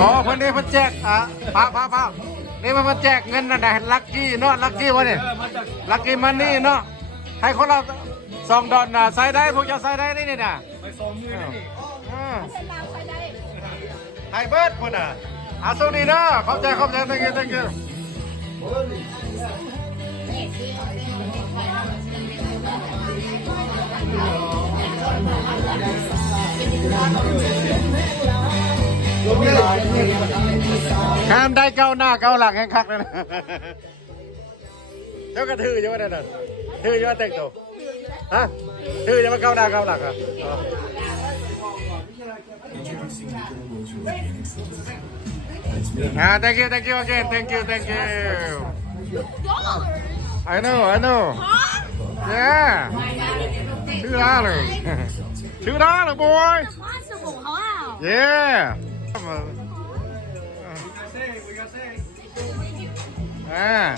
อ๋อเพิ่นนี่เพิ่นแจกอะพาพาพานี่มันมาแจกเงินนั่นน่ะลักกี้เนาะลักกี้วะเนี่ยเออมาจากลักกี้มันนี่เนาะให้คนเราสองดอนน่ะใส่ได้พวกเจะใส่ได้นี่นี่น่ะไปสองมือนี่อืมให้เบิร์ดพุ่นน่ะอาสุนีเนาะขอบใจขอบใจ thank you thank you ห้ามได้เก้าหน้าเก้าหลังแห่งคักเลยนะ เจ้ากระถืออยู่ว่านั่นน่ะถืออยู่ว่าแต่งตัวฮะถืออยู่ว่าเก้าหน้าเก้าหลังอ่ะอ๋อ Ah, thank you, thank you again, thank you, thank you. I know, I know. Yeah. Two dollars. Two dollars, boy. Possible, wow. Yeah. เซ่คุยกันเซ่ อ่ Ah.